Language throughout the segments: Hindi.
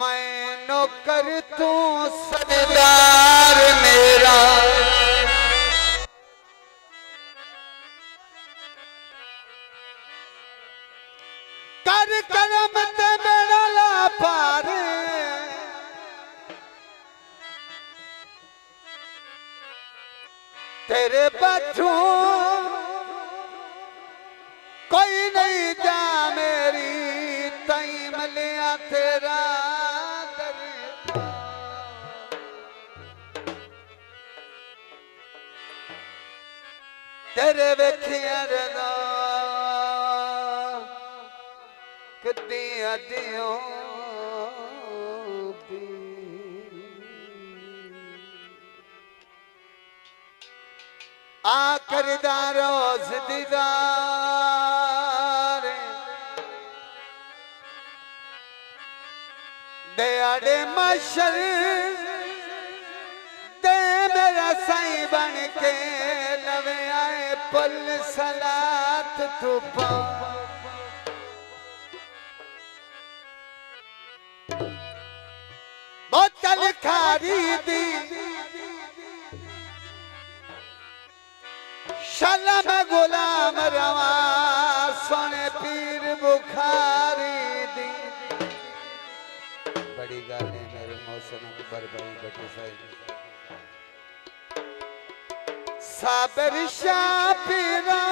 मैं नौकर तू सरदार मेरा, कर करम ते मेरा ला पार, तेरे बच्चों कोई नहीं जा मेरी तई मलिया तेरा तेरे वेखिया रदा कदी अदियों आ करदा रोज दीदार दयाड़े मशर दे मेरा साईं बन के नवे आए पल सलात तू पा बोतल खारी दी शलम गुलाम रवा सोने पीर बुखारी दी। बड़ी गाने मेरे मौसम अकबर भाई बटे साहिब साबिर शाह पीरा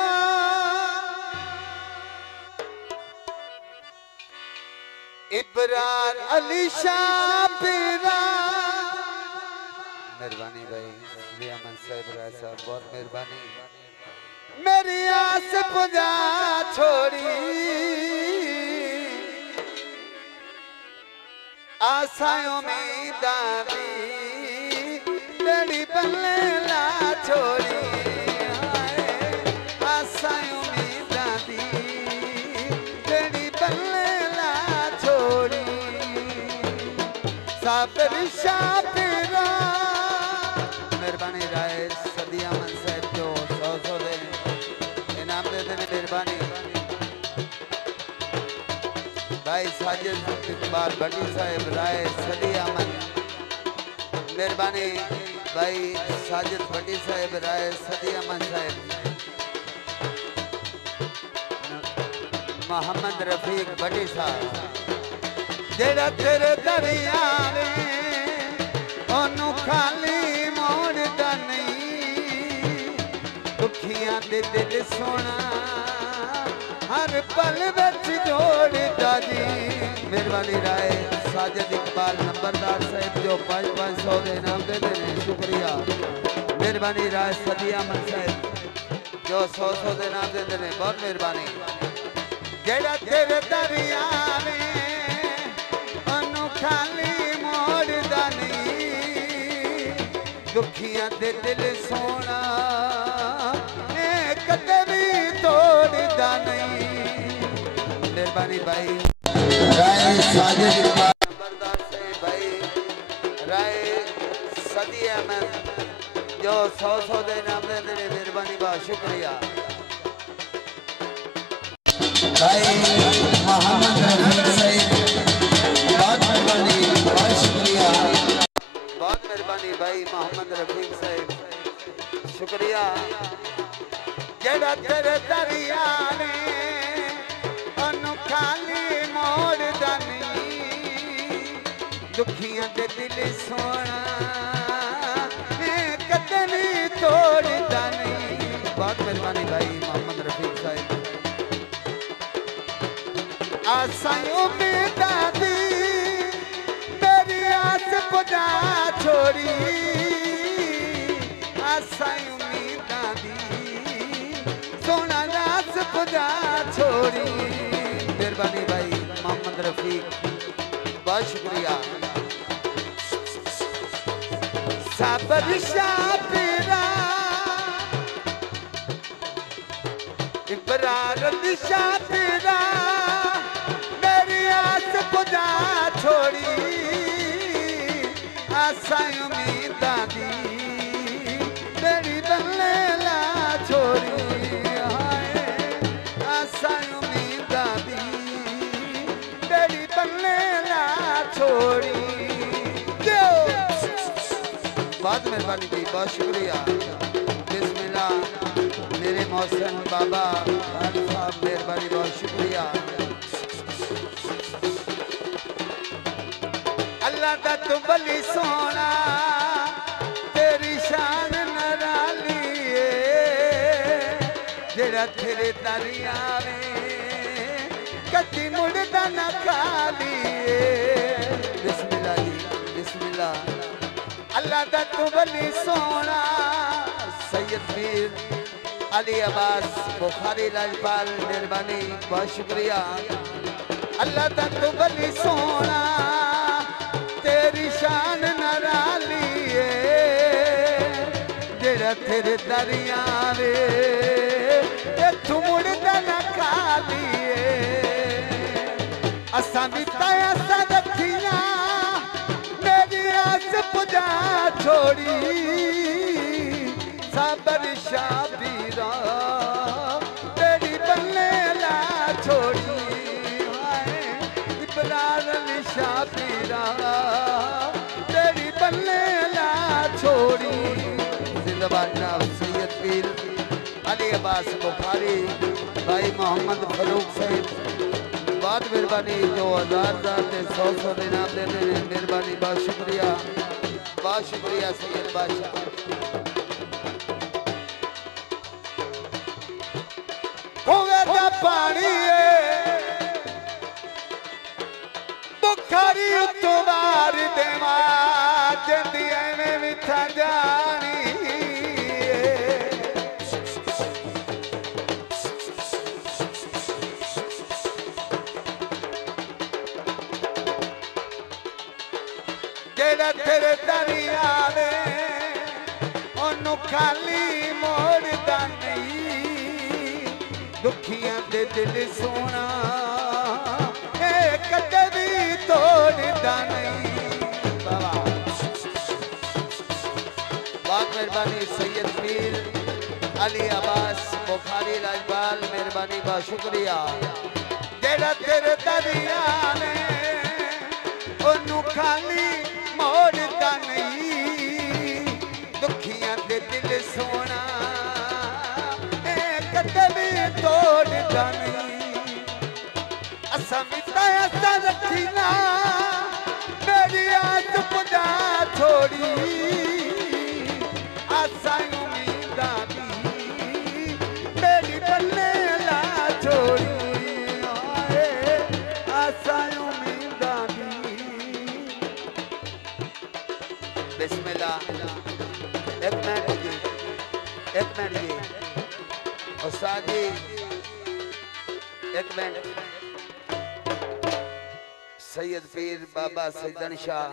इब्रार अली शाह पीरा। मेहरबानी भाई अमन साहब राय साहब बहुत मेहरबानी। मेरी आस पुजा छोड़ी आशाओं में दादी लड़ी बल्ले ला छोड़ी आशाओं में दादी लड़ी बल्ले ला छोड़ी साबिर शाह पीरा। मेहरबानी राय सदिया मन साहब जो 100 दे इनाम दे देने मेहरबानी। भाई साजिद इकबाल भट्टी साहब राय सदिया मन मेहरबानी। भाई साजिद भट्टी साहब राय सदिया मन साहब। मोहम्मद रफीक भट्टी साहब जेड़ा तेरे दरिया ने ओनू खाली मोड़दा नहीं दुखियां दे दिल सोना हर पल विच जोड़दा जी। मेहरबानी राय साजिद इकबाल नंबरदार साहब जो 500 दे इनाम दे देने शुक्रिया। मेहरबानी राय सदिया मन साहब जो 100 दे इनाम दे देने बहुत मेहरबानी। जेड़ा तेरे दरिया में ओनू खाली मोड़दा नहीं दुखियां दे दिल सोना कदे भी तोड़दा नहीं। मेहरबानी भाई राय साजिद इकबाल नंबरदार से भाई राय सदिया में जो 100 दे नाम दे देने मेहरबानी बहुत शुक्रिया। भाई मोहम्मद रफीक साहब बहुत मेहरबानी बहुत शुक्रिया। बहुत मेहरबानी भाई मोहम्मद रफीक साहब शुक्रिया। जेड़ा तेरे दरिया ने ओनू खाली मोड़दा नहीं दुखियां दे दिल सोना कदे नहीं तोड़दा नहीं। बहुत मेहरबानी भाई मोहम्मद रफीक साहब। आशाओं में दादी मेरी आस पुजा छोड़ी आशाओं में दादी साबर शापिरा इब्रार शापिरा मेरी आस बुझा छोड़ी आशा उम्मीद दी मेरी बल्ले ला छोड़ी हाय आशा उम्मीद दी मेरी बल्ले ला छोड़ी बहुत मेहरबानी थी, बहुत शुक्रिया। बिस्मिल्लाह मेरे मौसम बाबा साहब मेहरबानी, बहुत शुक्रिया। अल्लाह दा तू बली सोना तेरी शान नराली जेड़ा तेरे दरिया में कदी मुड़दा न खाली। बिस्मिल्लाह जी बिस्मिल्लाह। अल्लाह दा तू बली सोना सैयद पीर अली अब्बास बुखारी लाजपाल मेहरबानी, बहुत शुक्रिया। अल्लाह दा तू बली सोना तेरी शान नराली जेड़ा तेरे दरिया वे इत्थू मुड़दा न खाली। असां भी ताया सा रखियां मेरी आस पुजा छोड़ी साबर शापिरा तेरी बल्ले ला छोड़ी हाय इब्रार शापिरा तेरी बल्ले ला छोड़ी। जिंदाबाद जनाब सैयद पीर अली अब्बास बुखारी भाई मोहम्मद फरूक साहिब, बहुत मेहरबानी। 2000 से 100 इनाम देने में मेहरबानी, बहुत शुक्रिया, बहुत शुक्रिया सैयद बादशाह। पानी बुखारी उतवार देवा जंदी में मिठा जानी जेड़ा तेरे दरिया ने ओनू खाली मोड़दा नहीं दुखियां दे दिल सोना कदे भी तोड़दा नहीं। बहुत मेहरबानी सैयद पीर अली अब्बास बुखारी लाजपाल मेहरबानी, बहुत शुक्रिया। जेड़ा तेरे दरिया ने ओनू खाली मोड़दा नहीं दुखियां दे दिल सोना कदे भी तोड़दा नहीं। असा मिता ऐसा रखीना मेरी आस पुजा छोड़ी आशा उम्मीद दी मेरी बल्ले ला छोड़ी आशा उम्मीद दी। बिस्मिल्लाह। एक मिनट जी, एक मिनट जी उस्ताद जी, एक मिनट। सैयद पीर बाबा सैदन शाह